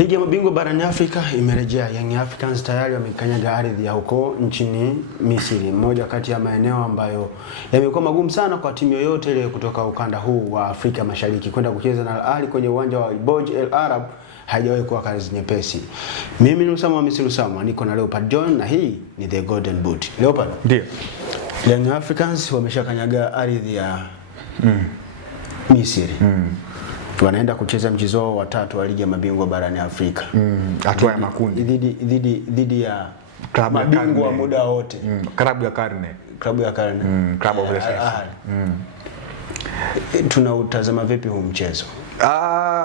Ligi ya mabingwa barani Afrika imerejea. Young Africans tayari wamekanyaga ardhi ya huko nchini Misri, mmoja kati ya maeneo ambayo yamekuwa magumu sana kwa timu yoyote ile kutoka ukanda huu wa Afrika Mashariki kwenda kucheza na Al Ahly kwenye uwanja wa Burj El Arab. Haijawahi kuwa kazi nyepesi. Mimi ni Usama Misri Usama, niko na Leopard John na hii ni The Golden Boot. Leopard, ndio. Young Africans wameshakanyaga ardhi ya Misri. Wanaenda kucheza mchezo wao wa tatu wa ligi ya mabingwa barani Afrika. Hatua ya makundi dhidi ya klabu ya mabingwa wa muda wote. Klabu ya karne. Klabu ya karne. Club of the century. Tunautazama vipi huu mchezo?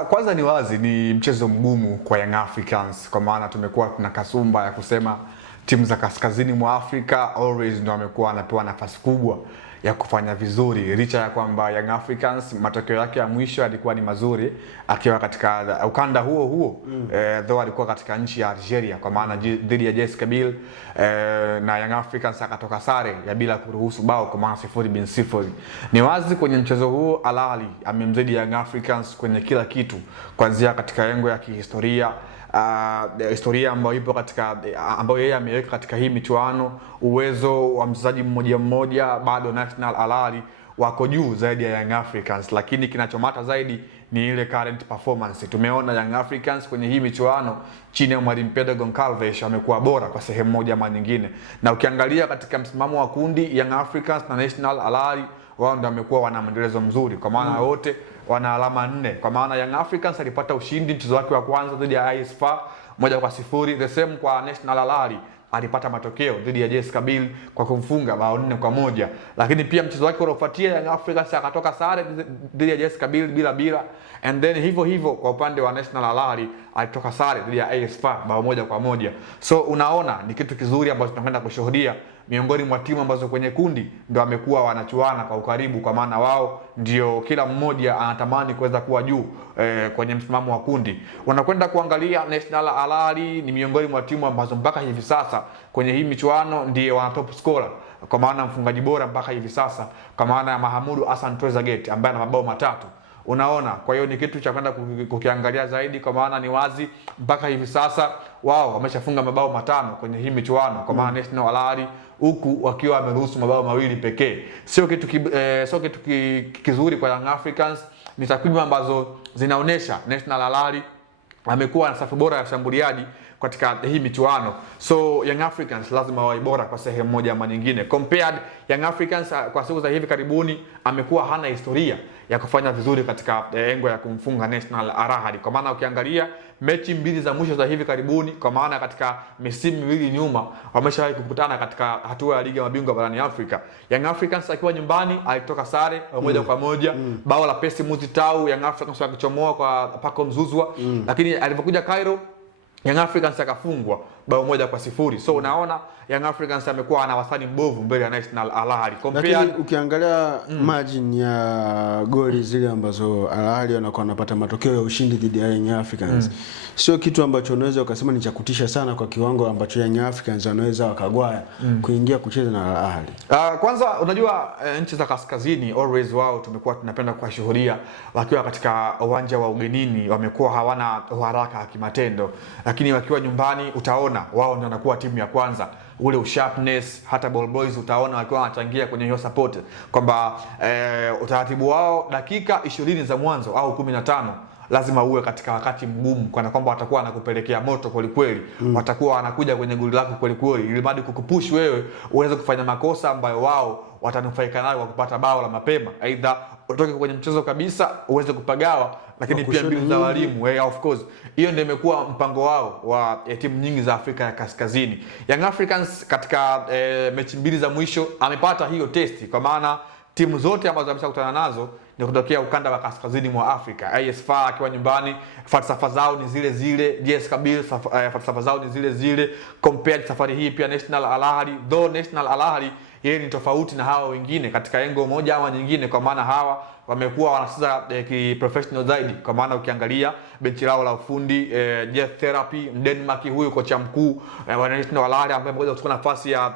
Kwanza ni wazi ni mchezo mgumu kwa Young Africans, kwa maana tumekuwa tuna kasumba ya kusema timu za kaskazini mwa Afrika always ndio wamekuwa wanapewa nafasi kubwa ya kufanya vizuri, licha ya kwamba Young Africans matokeo yake ya mwisho yalikuwa ni mazuri akiwa katika ukanda huo though alikuwa katika nchi ya Algeria, kwa maana dhidi ya JS Kabylie, na Young Africans akatoka sare ya bila kuruhusu bao kwa maana 0-0. Ni wazi kwenye mchezo huo Al Ahly amemzidi Young Africans kwenye kila kitu, kuanzia katika engo ya kihistoria, historia ambayo ipo katika ambayo yeye ameweka katika hii michuano, uwezo wa mchezaji mmoja mmoja, bado National Al Ahly wako juu zaidi ya Young Africans, lakini kinachomata zaidi ni ile current performance. Tumeona Young Africans kwenye hii michuano chini ya Mwalimu Pedro Goncalves wamekuwa bora kwa sehemu moja ama nyingine, na ukiangalia katika msimamo wa kundi Young Africans na National Al Ahly wao ndio wamekuwa wana mwendelezo mzuri, kwa maana wote wana alama 4. Kwa maana Young Africans alipata ushindi mchezo wake wa kwanza dhidi ya AS FAR 1-0. The same kwa National Al Ahly, alipata matokeo dhidi ya JS Kabylie kwa kumfunga bao 4-1. Lakini pia mchezo wake uliofuatia Young Africans akatoka sare dhidi ya JS Kabylie bila, and then hivyo kwa upande wa National Al Ahly alitoka sare dhidi ya AS FAR bao 1-1. So unaona ni kitu kizuri ambacho tunakwenda kushuhudia miongoni mwa timu ambazo kwenye kundi ndio wamekuwa wanachuana kwa ukaribu, kwa maana wao ndio kila mmoja anatamani kuweza kuwa juu kwenye msimamo wa kundi. Wanakwenda kuangalia National Al Ahly ni miongoni mwa timu ambazo mpaka hivi sasa kwenye hii michuano ndiye wana top scorer, kwa maana mfungaji bora mpaka hivi sasa, kwa maana ya Mahamudu Hassan Trezeguet ambaye ana mabao 3. Unaona, kwa hiyo ni kitu cha kwenda kukiangalia zaidi, kwa maana ni wazi mpaka hivi sasa wao wameshafunga mabao 5 kwenye hii michuano, kwa maana National Al Ahly huku wakiwa wameruhusu mabao 2 pekee. Sio kitu kizuri kwa Young Africans. Ni takwimu ambazo zinaonesha National Al Ahly amekuwa na safu bora ya shambuliaji katika hii michuano, so Young Africans lazima wawe bora kwa sehemu moja ama nyingine. Compared Young Africans kwa siku za hivi karibuni amekuwa hana historia ya kufanya vizuri katika engo ya kumfunga National Al Ahly, kwa maana ukiangalia mechi 2 za mwisho za hivi karibuni, kwa maana katika misimu 2 nyuma wameshawahi kukutana katika hatua ya ligi ya mabingwa barani Afrika. Young Africans akiwa nyumbani alitoka sare 1-1, bao la Percy Muzitau Young Africans wakichomoa kwa Paco Mzuzwa, lakini alipokuja Cairo Young Africans akafungwa bao 1-0. So unaona Young Africans amekuwa na wastani mbovu mbele ya National Al Ahly. Lakini ukiangalia margin ya goli zile ambazo Al Ahly wanakuwa wanapata matokeo ya ushindi dhidi ya Young Africans, sio kitu ambacho unaweza ukasema ni cha kutisha sana kwa kiwango ambacho Young Africans wanaweza wakagwaya kuingia kucheza na Al Ahly. Kwanza unajua nchi za kaskazini always wao tumekuwa tunapenda kuwashuhudia wakiwa katika uwanja wa ugenini wamekuwa hawana haraka ya kimatendo, lakini wakiwa nyumbani utaona wao ndio wanakuwa timu ya kwanza. Ule usharpness, hata ball boys utaona wakiwa wanachangia kwenye hiyo support, kwamba utaratibu wao dakika 20 za mwanzo au 15 lazima uwe katika wakati mgumu, kwa kwamba watakuwa wanakupelekea moto kweli kweli. Watakuwa wanakuja kwenye goli lako kweli kweli, ili bado kukupush wewe uweze kufanya makosa ambayo wao watanufaika nayo kwa kupata bao la mapema, aidha utoke kwenye mchezo kabisa uweze kupagawa, lakini pia mbinu za walimu of course. Hiyo ndio imekuwa mpango wao wa timu nyingi za Afrika ya Kaskazini. Young Africans katika mechi 2 za mwisho amepata hiyo testi, kwa maana timu zote ambazo ameshakutana nazo ni kutokea ukanda wa kaskazini mwa Afrika. AS FAR akiwa nyumbani falsafa zao ni zile zile, JS Kabylie falsafa zao ni zile zile. Compared safari hii pia National Al Ahly, though National Al Ahly yeye ni tofauti na hawa wengine katika engo moja ama nyingine, kwa maana hawa wamekuwa wanacheza professional zaidi, kwa maana ukiangalia benchi lao la ufundi Jeff Therapy Denmark, huyu kocha mkuu wa National Al Ahly ambaye amekuja kuchukua nafasi ya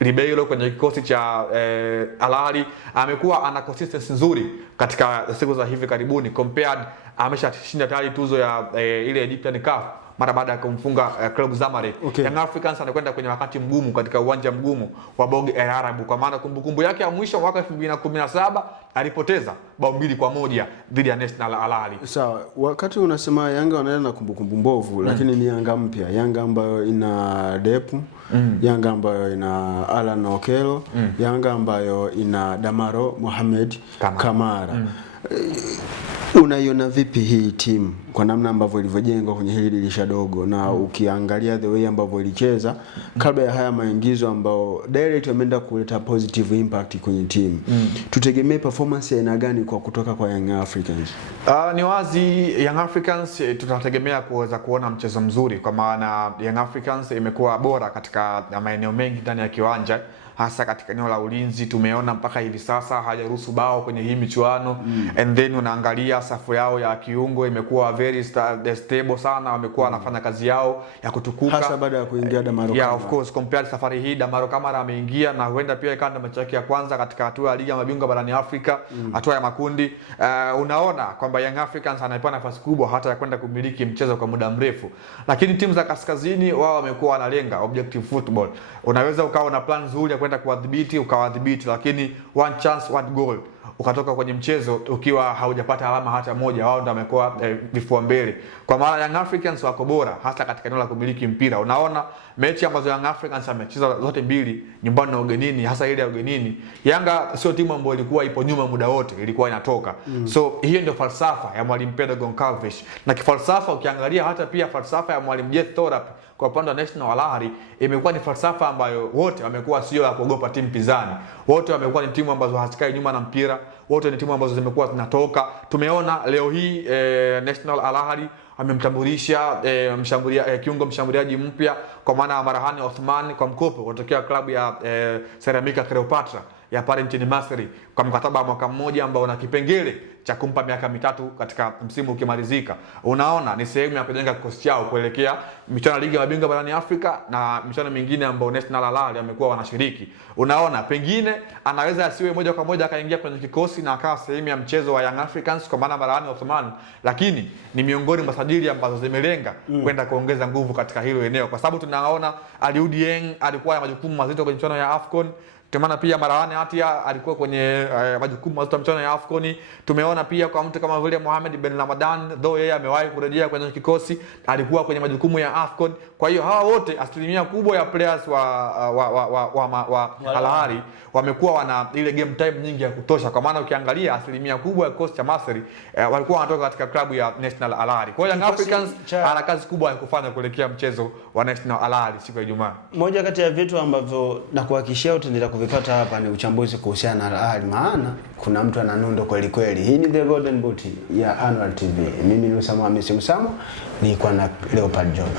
Ribeiro kwenye kikosi cha Al Ahly amekuwa ana consistency nzuri katika siku za hivi karibuni. Compared ameshashinda tayari tuzo ya ile Egyptian Cup mara baada ya kumfunga Club Zamalek. Okay. Young Africans anakwenda kwenye wakati mgumu katika uwanja mgumu wa Borg El Arab, kwa maana kumbukumbu yake ya mwisho mwaka 2017 alipoteza bao 2-1 dhidi ya National Al Ahly. Sawa, wakati unasema Yanga wanaenda na kumbukumbu mbovu, lakini ni Yanga mpya, Yanga ambayo ina Depu, Yanga ambayo ina Alan Okello, Yanga ambayo ina Damaro Mohamed Kamara. Unaiona vipi hii timu kwa namna ambavyo ilivyojengwa kwenye hili dirisha dogo, na ukiangalia the way ambavyo ilicheza kabla ya haya maingizo ambao direct wameenda kuleta positive impact kwenye timu, tutegemee performance ya aina gani kwa kutoka kwa Young Africans? Ni wazi Young Africans tutategemea kuweza kuona mchezo mzuri, kwa maana Young Africans imekuwa bora katika maeneo mengi ndani ya kiwanja, hasa katika eneo la ulinzi. Tumeona mpaka hivi sasa hajaruhusu bao kwenye hii michuano. And then unaangalia safu yao ya kiungo imekuwa very stable sana, wamekuwa wanafanya kazi yao ya kutukuka, hasa baada ya kuingia Damaro Kamara. Yeah, of course, compared safari hii Damaro Kamara ameingia na huenda pia ikawa mechi yake ya kwanza katika hatua ya ligi ya mabingwa barani Afrika, hatua ya makundi. Unaona kwamba Young Africans anaipa nafasi kubwa hata ya kwenda kumiliki mchezo kwa muda mrefu. Lakini timu za kaskazini wao wamekuwa wanalenga objective football. Unaweza ukawa na plan nzuri ya kwenda kuwadhibiti, ukawadhibiti, lakini one chance one goal ukatoka kwenye mchezo ukiwa haujapata alama hata moja, wao ndio wamekuwa vifua mbele. Kwa maana Young Africans wako bora hasa katika eneo la kumiliki mpira. Unaona mechi ambazo Young Africans amecheza zote mbili, nyumbani na ugenini, hasa ile ya ugenini, Yanga sio timu ambayo ilikuwa ipo nyuma muda wote, ilikuwa inatoka. So hiyo ndio falsafa ya mwalimu Pedro Goncalves. Na kifalsafa ukiangalia hata pia falsafa ya mwalimu Jet Thorap kwa upande wa National Al Ahly imekuwa ni falsafa ambayo wote wamekuwa sio ya kuogopa timu pinzani. Wote wamekuwa ni timu ambazo hazikai nyuma na mpira, wote ni timu ambazo zimekuwa zinatoka. Tumeona leo hii National Al Ahly amemtambulisha kiungo mshambuliaji mpya kwa maana ya Marhani Othman kwa mkopo kutokea klabu ya Ceramica Cleopatra ya pale nchini Misri kwa mkataba wa mwaka mmoja ambao una kipengele cha kumpa miaka 3 katika msimu ukimalizika. Unaona ni sehemu ya kujenga kikosi chao kuelekea michuano ya ligi ya mabingwa barani Afrika na michuano mingine ambayo National Al Ahly amekuwa wanashiriki. Unaona pengine anaweza asiwe moja kwa moja akaingia kwenye kikosi na akawa sehemu ya mchezo wa Young Africans kwa maana Marhani Othman, lakini ni miongoni mwa sajili ambazo zimelenga kwenda kuongeza nguvu katika hilo eneo, kwa sababu tunaona Aliou Dieng alikuwa na majukumu mazito kwenye michuano ya AFCON. Tumeona pia Marwan Hatia alikuwa kwenye majukumu mazito ya mchuano ya AFCON. Tumeona pia kwa mtu kama vile Mohamed Ben Ramadan, though yeye amewahi kurejea kwenye kikosi, alikuwa kwenye majukumu ya AFCON. Kwa hiyo hawa wote asilimia kubwa ya players wa Al Ahly wamekuwa wana ile game time nyingi ya kutosha, kwa maana ukiangalia asilimia kubwa ya kikosi cha Misri walikuwa wanatoka katika klabu ya National Al Ahly. Kwa hiyo Young Africans ana kazi kubwa ya kufanya kuelekea mchezo wa National Al Ahly siku ya Ijumaa. Moja kati ya vitu ambavyo na kuhakikishia utaendelea kuvipata hapa ni uchambuzi kuhusiana na Al Ahly, maana kuna mtu ananundo kweli kweli. Hii ni The Golden Boot ya Annual TV. Mimi ni Musa Hamisi Musamo, ni kwa na Leopard John.